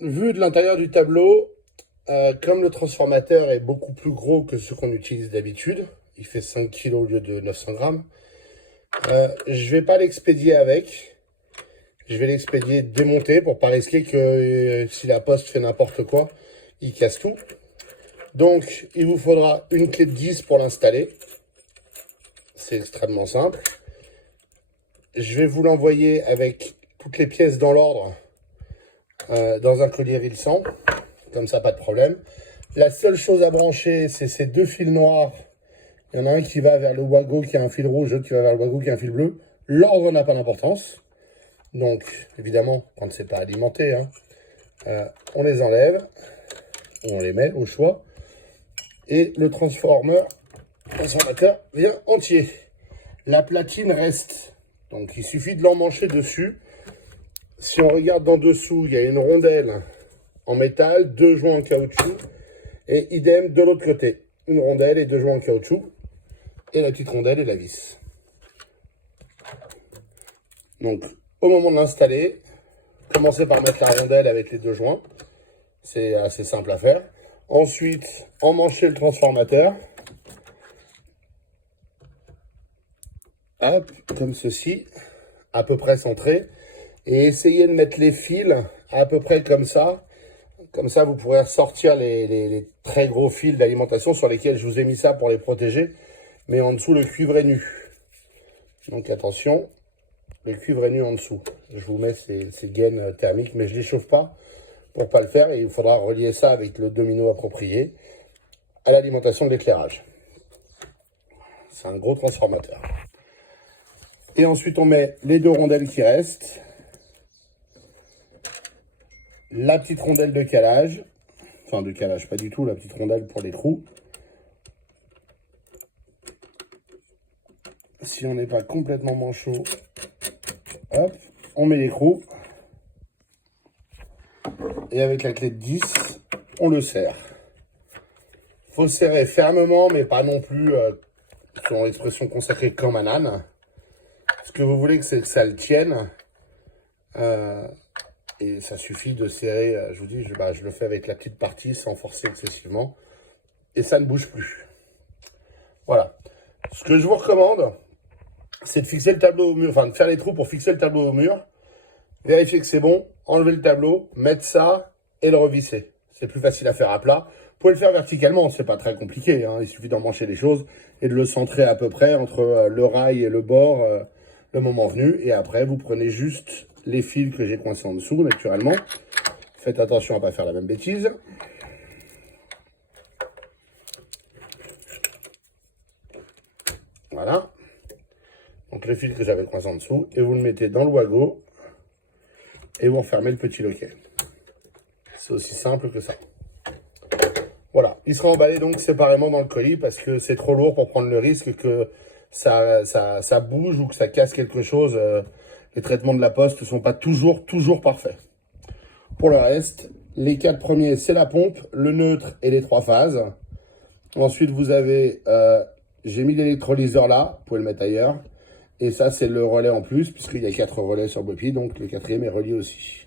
Vu de l'intérieur du tableau, comme le transformateur est beaucoup plus gros que ce qu'on utilise d'habitude, il fait 5 kg au lieu de 900 grammes, je vais pas l'expédier avec. Je vais l'expédier démonté pour pas risquer que si la poste fait n'importe quoi, il casse tout. Donc, il vous faudra une clé de 10 pour l'installer. C'est extrêmement simple. Je vais vous l'envoyer avec toutes les pièces dans l'ordre dans un collier Rilsan. Comme ça, pas de problème. La seule chose à brancher, c'est ces deux fils noirs. Il y en a un qui va vers le Wago qui a un fil rouge, l'autre qui va vers le Wago qui a un fil bleu. L'ordre n'a pas d'importance. Donc, évidemment, quand c'est pas alimenté, on les enlève. Ou on les met au choix. Et le transformateur vient entier. La platine reste. Donc, il suffit de l'emmancher dessus. Si on regarde en dessous, il y a une rondelle en métal, deux joints en caoutchouc. Et idem de l'autre côté. Une rondelle et deux joints en caoutchouc. Et la petite rondelle et la vis. Donc, au moment de l'installer, commencez par mettre la rondelle avec les deux joints. C'est assez simple à faire. Ensuite, emmanchez le transformateur. Hop, comme ceci, à peu près centré. Et essayez de mettre les fils à peu près comme ça. Comme ça, vous pourrez ressortir les très gros fils d'alimentation sur lesquels je vous ai mis ça pour les protéger. Mais en dessous, le cuivre est nu. Donc attention, le cuivre est nu en dessous. Je vous mets ces gaines thermiques, mais je ne les chauffe pas pour ne pas le faire. Et il faudra relier ça avec le domino approprié à l'alimentation de l'éclairage. C'est un gros transformateur. Et ensuite, on met les deux rondelles qui restent. La petite rondelle de calage. Enfin, de calage, pas du tout. La petite rondelle pour les trous. Si on n'est pas complètement manchot, hop, on met l'écrou. Et avec la clé de 10, on le serre. Il faut serrer fermement, mais pas non plus, selon l'expression consacrée, comme un âne. Ce que vous voulez, c'est que ça le tienne. Et ça suffit de serrer, je vous dis, je le fais avec la petite partie sans forcer excessivement. Et ça ne bouge plus. Voilà. Ce que je vous recommande, c'est de fixer le tableau au mur, enfin de faire les trous pour fixer le tableau au mur. Vérifier que c'est bon, enlever le tableau, mettre ça et le revisser. C'est plus facile à faire à plat. Vous pouvez le faire verticalement, c'est pas très compliqué. Il suffit d'emmancher les choses et de le centrer à peu près entre le rail et le bord le moment venu. Et après, vous prenez juste les fils que j'ai coincés en dessous, naturellement. Faites attention à ne pas faire la même bêtise. Voilà. Donc le fil que j'avais coincé en dessous. Et vous le mettez dans le Wago. Et vous refermez le petit loquet. C'est aussi simple que ça. Voilà. Il sera emballé donc séparément dans le colis parce que c'est trop lourd pour prendre le risque que ça bouge ou que ça casse quelque chose. Les traitements de la poste ne sont pas toujours parfaits. Pour le reste, les 4 premiers, c'est la pompe, le neutre et les 3 phases. Ensuite, vous avez, j'ai mis l'électrolyseur là, vous pouvez le mettre ailleurs. Et ça, c'est le relais en plus, puisqu'il y a 4 relais sur Bopi, donc le 4e est relié aussi.